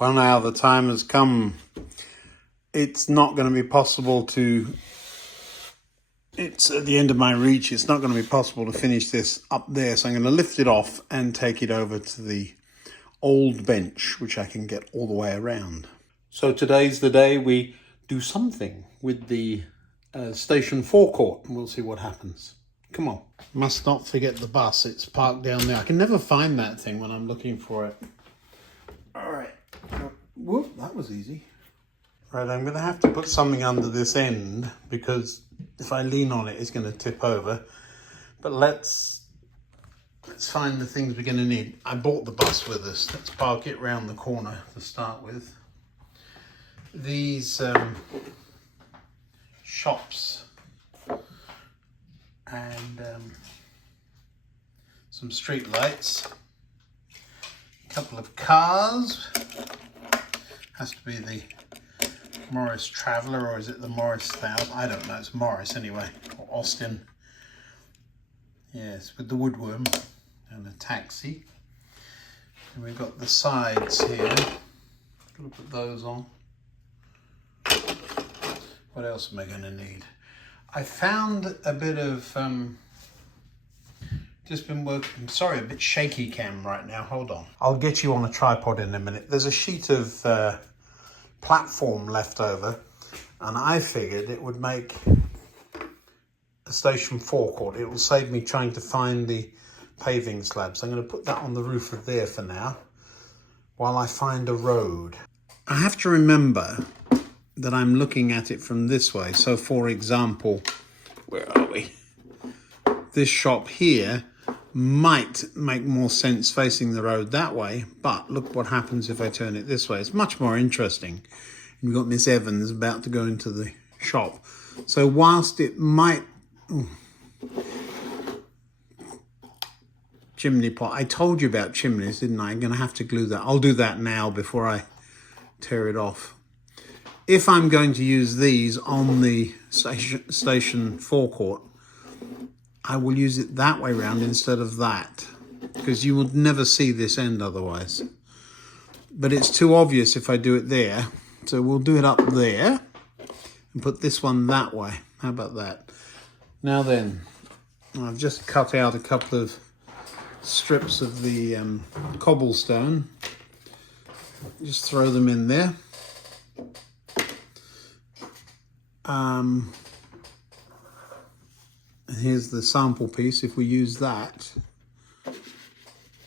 Well, now the time has come. It's not going to be possible to... It's at the end of my reach. It's not going to be possible to finish this up there. So I'm going to lift it off and take it over to the old bench, which I can get all the way around. So today's the day we do something with the station forecourt, and we'll see what happens. Come on. Must not forget the bus. It's parked down there. I can never find that thing when I'm looking for it. All right. Whoop, that was easy. Right, I'm going to have to put something under this end because if I lean on it, it's going to tip over. But let's find the things we're going to need. I brought the bus with us. Let's park it round the corner to start with. These shops and some street lights, a couple of cars, has to be the Morris Traveller, or is it the Morris 1000? I don't know, it's Morris anyway, or Austin. Yes, with the woodworm and a taxi. And we've got the sides here. Got to put those on. What else am I going to need? I found a bit of, just been working, sorry, a bit shaky cam right now, hold on. I'll get you on a tripod in a minute. There's a sheet of platform left over, and I figured it would make a station forecourt. It will save me trying to find the paving slabs. I'm going to put that on the roof of there for now, while I find a road. I have to remember that I'm looking at it from this way. So for example, where are we? This shop here might make more sense facing the road that way, but look what happens if I turn it this way. It's much more interesting. You've got Miss Evans about to go into the shop. So whilst it might... Chimney pot. I told you about chimneys, didn't I? I'm going to have to glue that. I'll do that now before I tear it off. If I'm going to use these on the station forecourt, I will use it that way round instead of that, because you would never see this end otherwise. But it's too obvious if I do it there, so we'll do it up there and put this one that way. How about that? Now then, I've just cut out a couple of strips of the cobblestone. Just throw them in there. And here's the sample piece. If we use that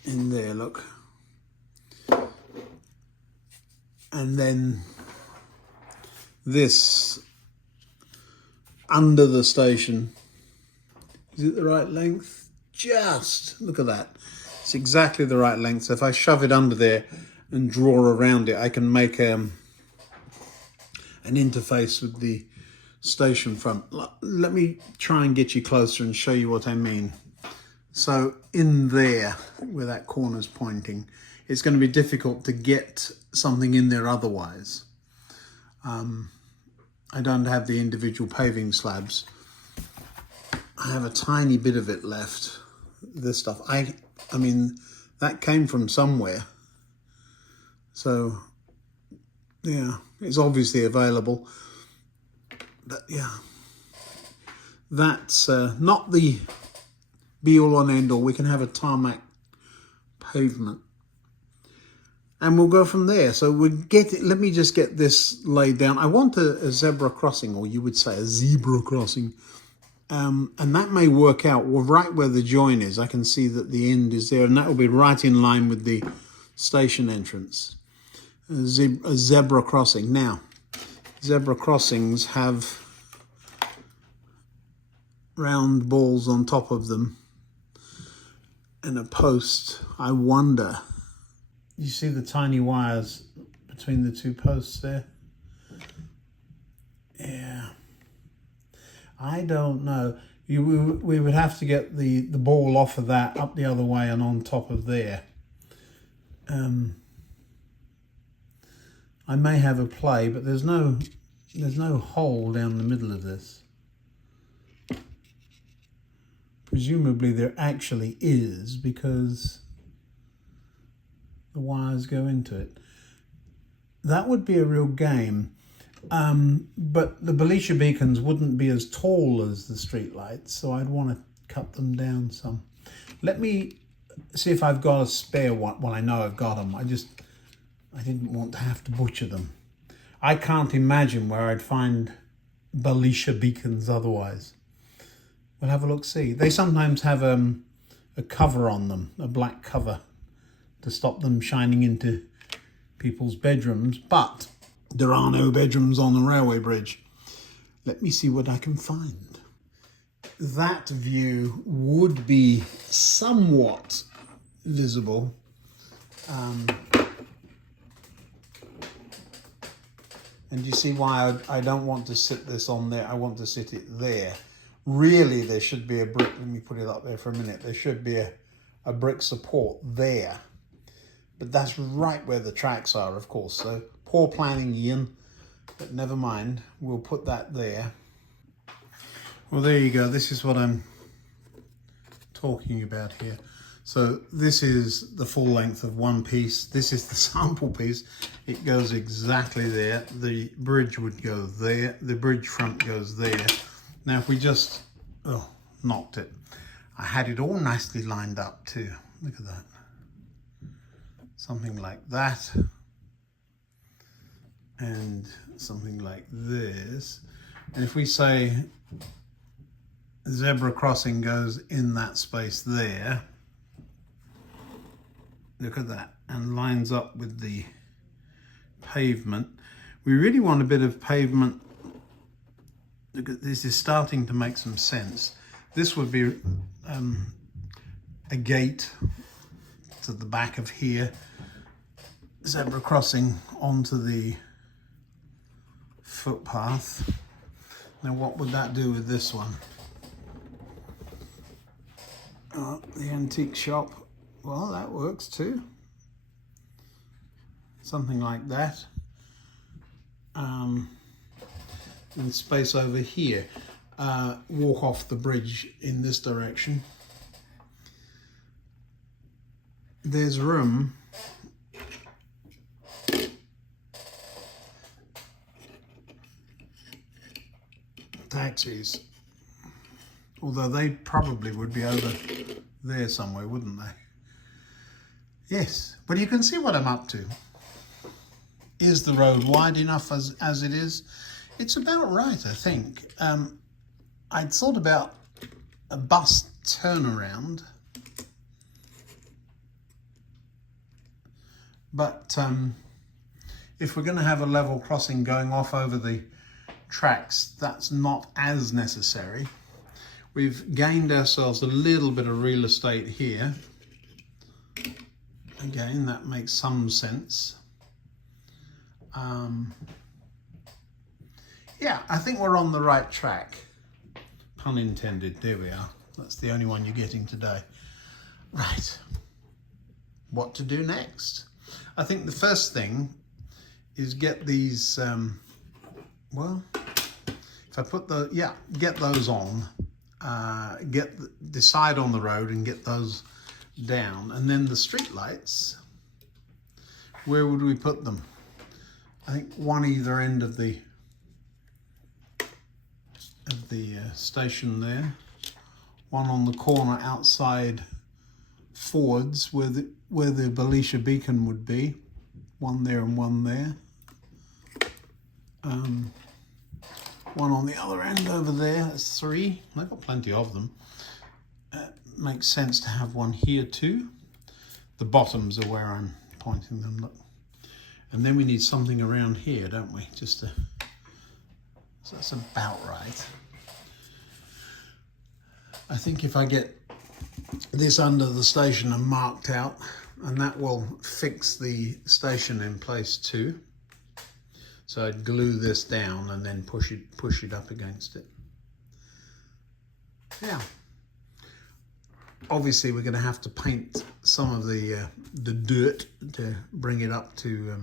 in there, look. And then this under the station. Is it the right length? Just look at that. It's exactly the right length. So if I shove it under there and draw around it, I can make an interface with the station front. Let me try and get you closer and show you what I mean. So in there, where that corner's pointing, it's going to be difficult to get something in there otherwise. I don't have the individual paving slabs. I have a tiny bit of it left. This stuff, I mean, that came from somewhere. So yeah, it's obviously available. But yeah, that's not the be-all and end-all. We can have a tarmac pavement, and we'll go from there. So we get it. Let me just get this laid down. I want a zebra crossing, or you would say a zebra crossing, and that may work out. Well, right where the join is, I can see that the end is there, and that will be right in line with the station entrance. A zebra crossing. Now, zebra crossings have round balls on top of them and a post. I wonder, you see the tiny wires between the two posts there? Yeah, I don't know. We would have to get the ball off of that up the other way and on top of there. I may have a play, but there's no hole down the middle of this. Presumably there actually is, because the wires go into it. That would be a real game. But the Belisha Beacons wouldn't be as tall as the street lights, so I'd want to cut them down some. Let me see if I've got a spare one. Well, I know I've got them. I didn't want to have to butcher them. I can't imagine where I'd find Belisha Beacons otherwise. We'll have a look, see. They sometimes have a cover on them, a black cover, to stop them shining into people's bedrooms, but there are no bedrooms on the railway bridge. Let me see what I can find. That view would be somewhat visible. And you see why I don't want to sit this on there. I want to sit it there. Really, there should be a brick. Let me put it up there for a minute. There should be a brick support there. But that's right where the tracks are, of course. So poor planning, Ian. But never mind. We'll put that there. Well, there you go. This is what I'm talking about here. So this is the full length of one piece. This is the sample piece. It goes exactly there. The bridge would go there. The bridge front goes there. Now if we just, knocked it. I had it all nicely lined up too. Look at that. Something like that. And something like this. And if we say zebra crossing goes in that space there, look at that, and lines up with the pavement. We really want a bit of pavement. Look at this, is starting to make some sense. This would be a gate to the back of here, zebra crossing onto the footpath. Now what would that do with this one? The antique shop. Well, that works too. Something like that. And space over here. Walk off the bridge in this direction. There's room. Taxis. Although they probably would be over there somewhere, wouldn't they? Yes, but you can see what I'm up to. Is the road wide enough as it is? It's about right, I think. I'd thought about a bus turnaround, but if we're going to have a level crossing going off over the tracks, that's not as necessary. We've gained ourselves a little bit of real estate here. Again, that makes some sense. Yeah, I think we're on the right track. Pun intended, there we are. That's the only one you're getting today. Right, what to do next? I think the first thing is get these, well, if I put get those on, decide on the road and get those down, and then the street lights, where would we put them? I think one either end of the station there, one on the corner outside forwards where the Belisha Beacon would be, one there and one there, one on the other end over there. That's three. They've got plenty of them. Makes sense to have one here too. The bottoms are where I'm pointing them. Look. And then we need something around here, don't we? So that's about right. I think if I get this under the station and marked out, and that will fix the station in place too. So I'd glue this down and then push it up against it. Yeah. Obviously, we're going to have to paint some of the dirt to bring it up to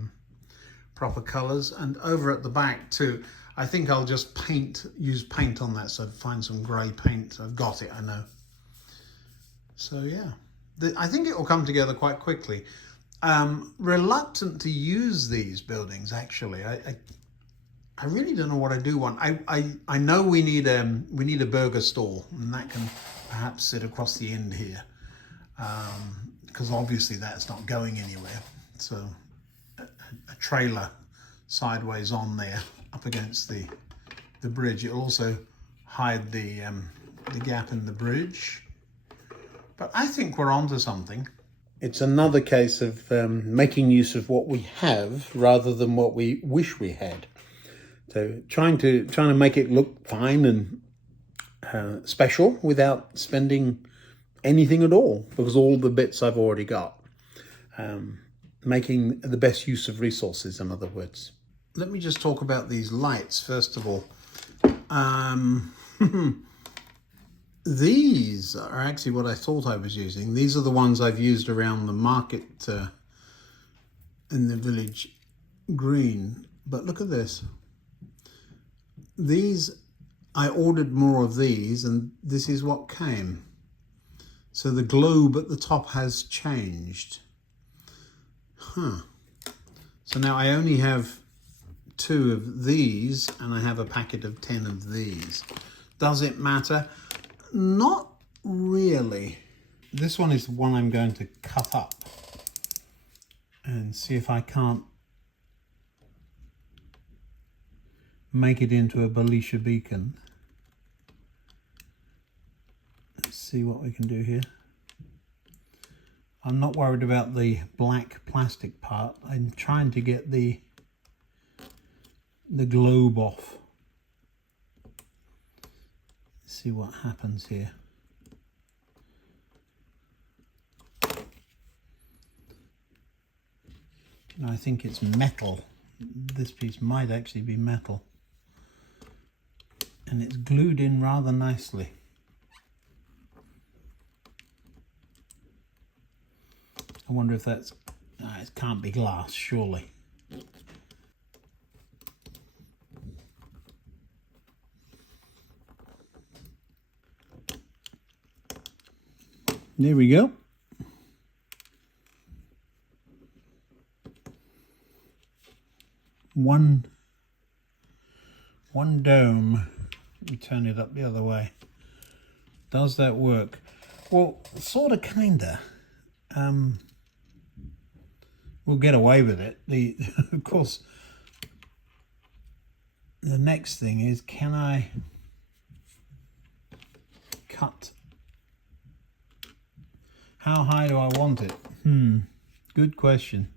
proper colours. And over at the back too, I think I'll just use paint on that. So I'd find some grey paint. I've got it, I know. So yeah, I think it will come together quite quickly. reluctant to use these buildings, actually. I really don't know what I do want. I know we need a burger stall, and that can perhaps sit across the end here, because obviously that's not going anywhere. So a trailer sideways on there up against the bridge. It'll also hide the gap in the bridge. But I think we're onto something. It's another case of making use of what we have rather than what we wish we had. So trying to make it look fine and special without spending anything at all, because all the bits I've already got. Making the best use of resources, in other words. Let me just talk about these lights first of all. These are actually what I thought I was using. These are the ones I've used around the market in the village green. But look at this. These, I ordered more of these, and this is what came. So the globe at the top has changed. So now I only have 2 of these, and I have a packet of 10 of these. Does it matter? Not really. This one is the one I'm going to cut up and see if I can't make it into a Belisha Beacon. Let's see what we can do here. I'm not worried about the black plastic part. I'm trying to get the globe off. Let's see what happens here. I think it's metal. This piece might actually be metal. And it's glued in rather nicely. I wonder if that's... it can't be glass, surely. There we go. One dome. Let me turn it up the other way. Does that work? Well, sort of, kinda. We'll get away with it. Of course, the next thing is, can I cut? How high do I want it? Good question.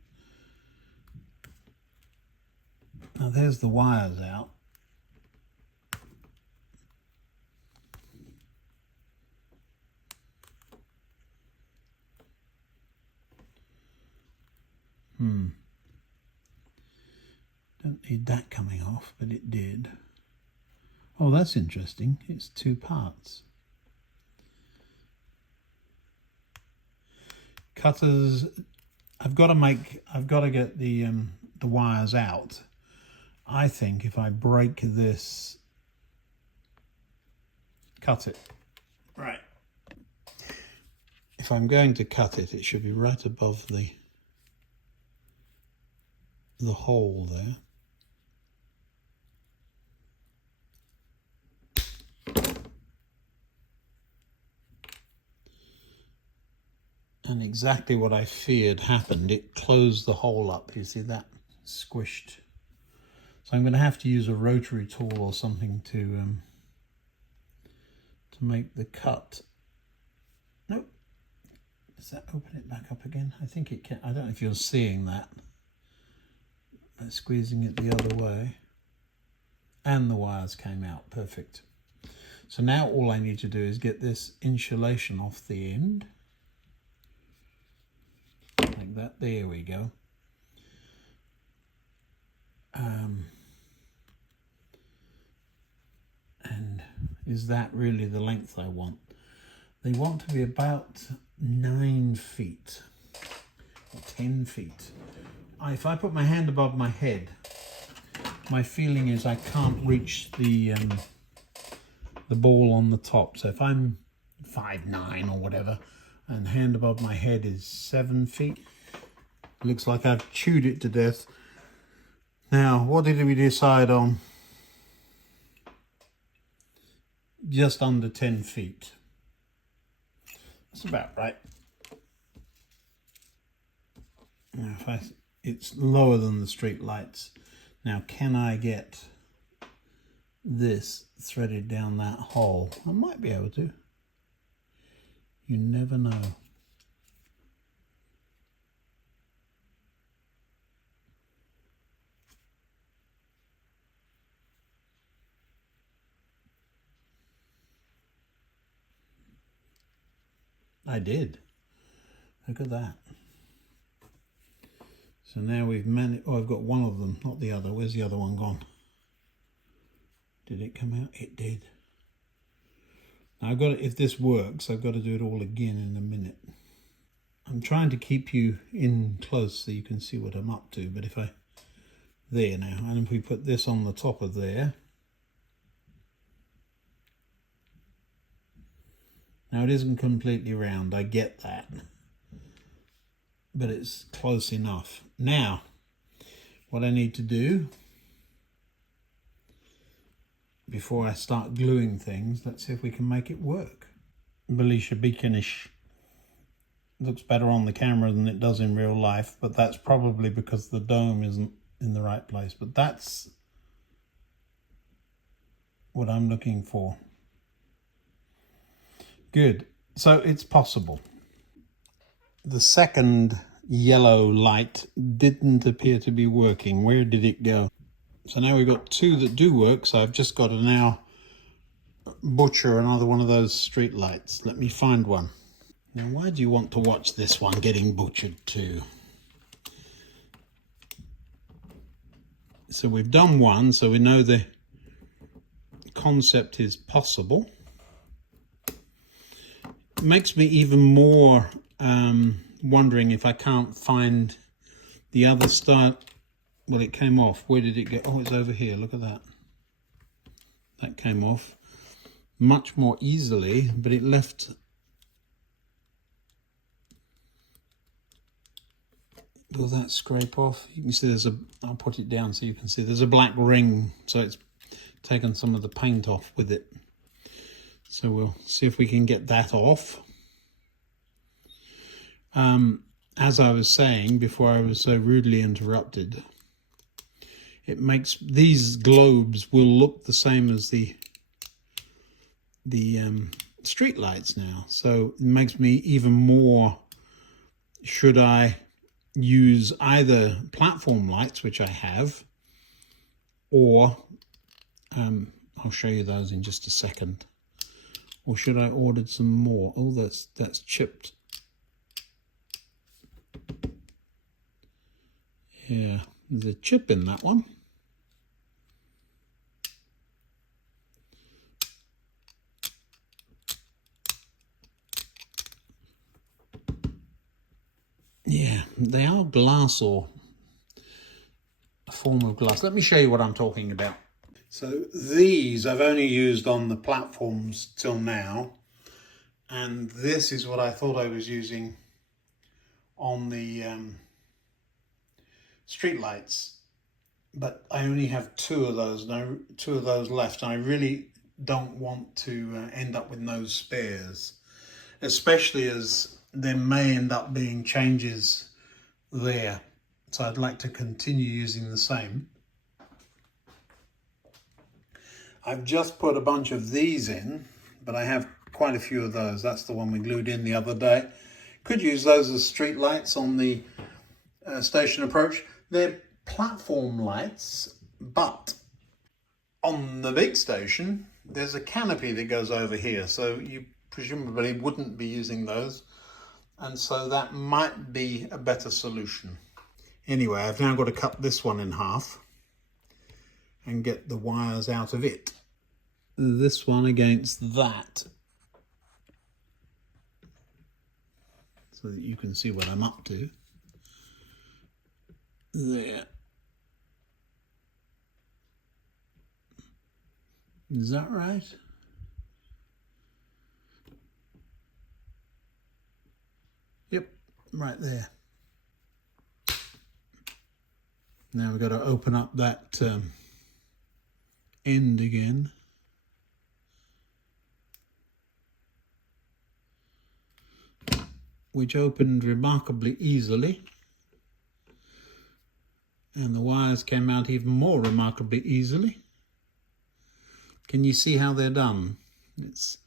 Now there's the wires out. Don't need that coming off, but it did. Oh, that's interesting. It's 2 parts. Cutters. I've got to get the wires out. I think if I break this, cut it. Right. If I'm going to cut it, it should be right above the hole there. And exactly what I feared happened. It closed the hole up. You see that? Squished. So I'm going to have to use a rotary tool or something to make the cut. Nope. Does that open it back up again? I think it can. I don't know if you're seeing that. I'm squeezing it the other way. And the wires came out. Perfect. So now all I need to do is get this insulation off the end. Like that. There we go. And is that really the length I want? They want to be about 9 feet or 10 feet. If I put my hand above my head, my feeling is I can't reach the ball on the top. So if I'm 5'9" or whatever, and hand above my head is 7 feet, Looks like I've chewed it to death. Now, what did we decide on? Just under 10 feet. That's about right. Now, it's lower than the street lights. Now, can I get this threaded down that hole? I might be able to. You never know. I did. Look at that. So now we've managed. Oh, I've got one of them, not the other. Where's the other one gone? Did it come out? It did. Now I've got to, if this works, I've got to do it all again in a minute. I'm trying to keep you in close so you can see what I'm up to. But if I, there now, and if we put this on the top of there. Now it isn't completely round, I get that. But it's close enough. Now, what I need to do, before I start gluing things, let's see if we can make it work. Belisha Beaconish looks better on the camera than it does in real life, but that's probably because the dome isn't in the right place. But that's what I'm looking for. Good. So it's possible. The second yellow light didn't appear to be working. Where did it go? So now we've got two that do work, so I've just got to now butcher another one of those street lights. Let me find one. Now, why do you want to watch this one getting butchered too? So we've done one, so we know the concept is possible. It makes me even more wondering if I can't find the other start. Well, it came off. Where did it go? Oh, it's over here. Look at that. That came off much more easily, but it left. Will that scrape off? You can see there's a, I'll put it down so you can see there's a black ring, so it's taken some of the paint off with it. So we'll see if we can get that off. As I was saying before I was so rudely interrupted, it makes these globes will look the same as the street lights now. So it makes me even more, should I use either platform lights, which I have, or I'll show you those in just a second, or should I order some more? Oh, that's chipped. Yeah, there's a chip in that one. Yeah, they are glass or a form of glass. Let me show you what I'm talking about. So these I've only used on the platforms till now, and this is what I thought I was using on the street lights, but I only have two of those left, and I really don't want to end up with no spares, especially as there may end up being changes there. So I'd like to continue using the same. I've just put a bunch of these in, but I have quite a few of those. That's the one we glued in the other day. Could use those as street lights on the station approach. They're platform lights, but on the big station, there's a canopy that goes over here. So you presumably wouldn't be using those. And so that might be a better solution. Anyway, I've now got to cut this one in half and get the wires out of it. This one against that, so that you can see what I'm up to. There. Is that right? Yep, right there. Now we've got to open up that end again. Which opened remarkably easily. And the wires came out even more remarkably easily. Can you see how they're done? It's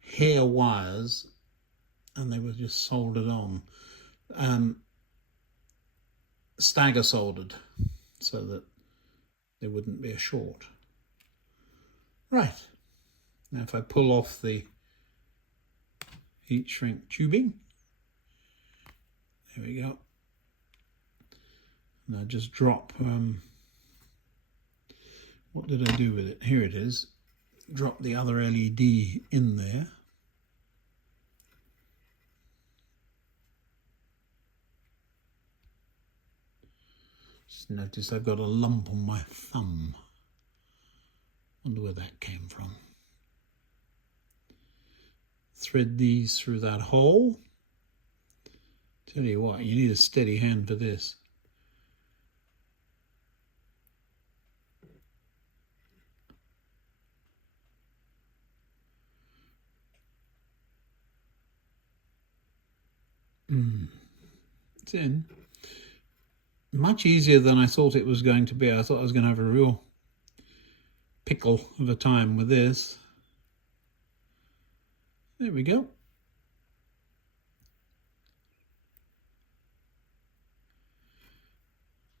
hair wires, and they were just soldered on. Stagger soldered, so that there wouldn't be a short. Right. Now if I pull off the heat shrink tubing, there we go. And I just drop, what did I do with it? Here it is. Drop the other LED in there. Just noticed I've got a lump on my thumb. Wonder where that came from. Thread these through that hole. Tell you what, you need a steady hand for this. It's in. Much easier than I thought it was going to be. I thought I was going to have a real pickle of a time with this. There we go.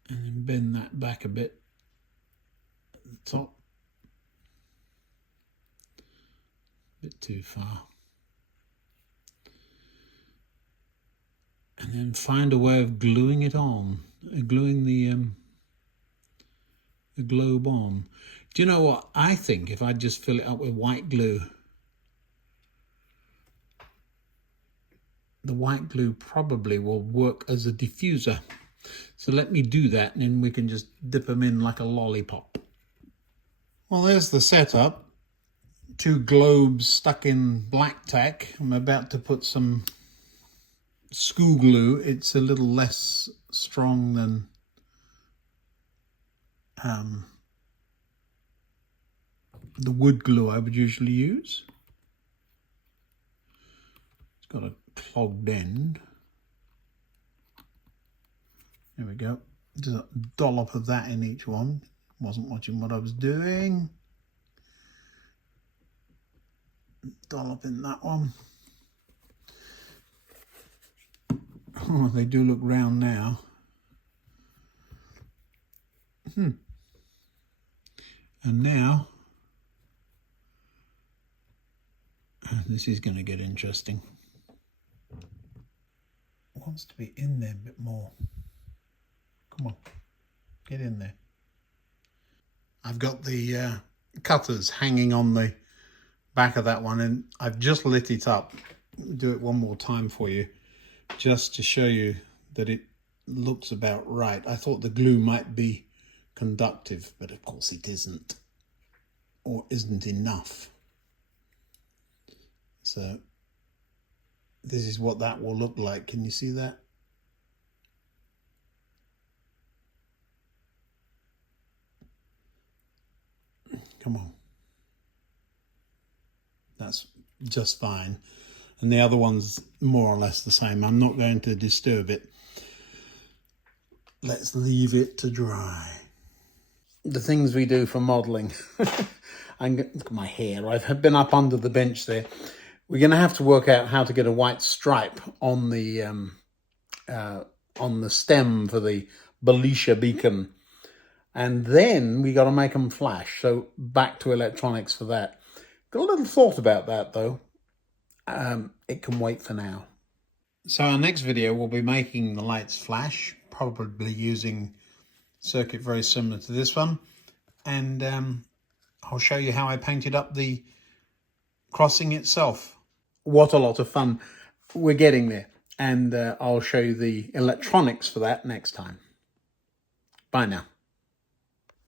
And then bend that back a bit at the top. A bit too far. And then find a way of gluing it on, gluing the globe on. Do you know what? I think if I just fill it up with white glue, the white glue probably will work as a diffuser. So let me do that, and then we can just dip them in like a lollipop. Well, there's the setup. 2 globes stuck in black tack. I'm about to put some school glue. It's a little less strong than the wood glue I would usually use. It's got a clogged end. There we go. Just a dollop of that in each one. Wasn't watching what I was doing. Dollop in that one. Oh, they do look round now. And now, this is going to get interesting. Wants to be in there a bit more. Come on, get in there. I've got the cutters hanging on the back of that one, and I've just lit it up. Do it one more time for you, just to show you that it looks about right. I thought the glue might be conductive, but of course it isn't, or isn't enough. So this is what that will look like. Can you see that? Come on. That's just fine. And the other one's more or less the same. I'm not going to disturb it. Let's leave it to dry. The things we do for modelling. Look at my hair. I've been up under the bench there. We're going to have to work out how to get a white stripe on the stem for the Belisha Beacon. And then we got to make them flash. So back to electronics for that. Got a little thought about that though. It can wait for now. So our next video will be making the lights flash, probably using circuit very similar to this one. And I'll show you how I painted up the crossing itself. What a lot of fun. We're getting there. And I'll show you the electronics for that next time. Bye now.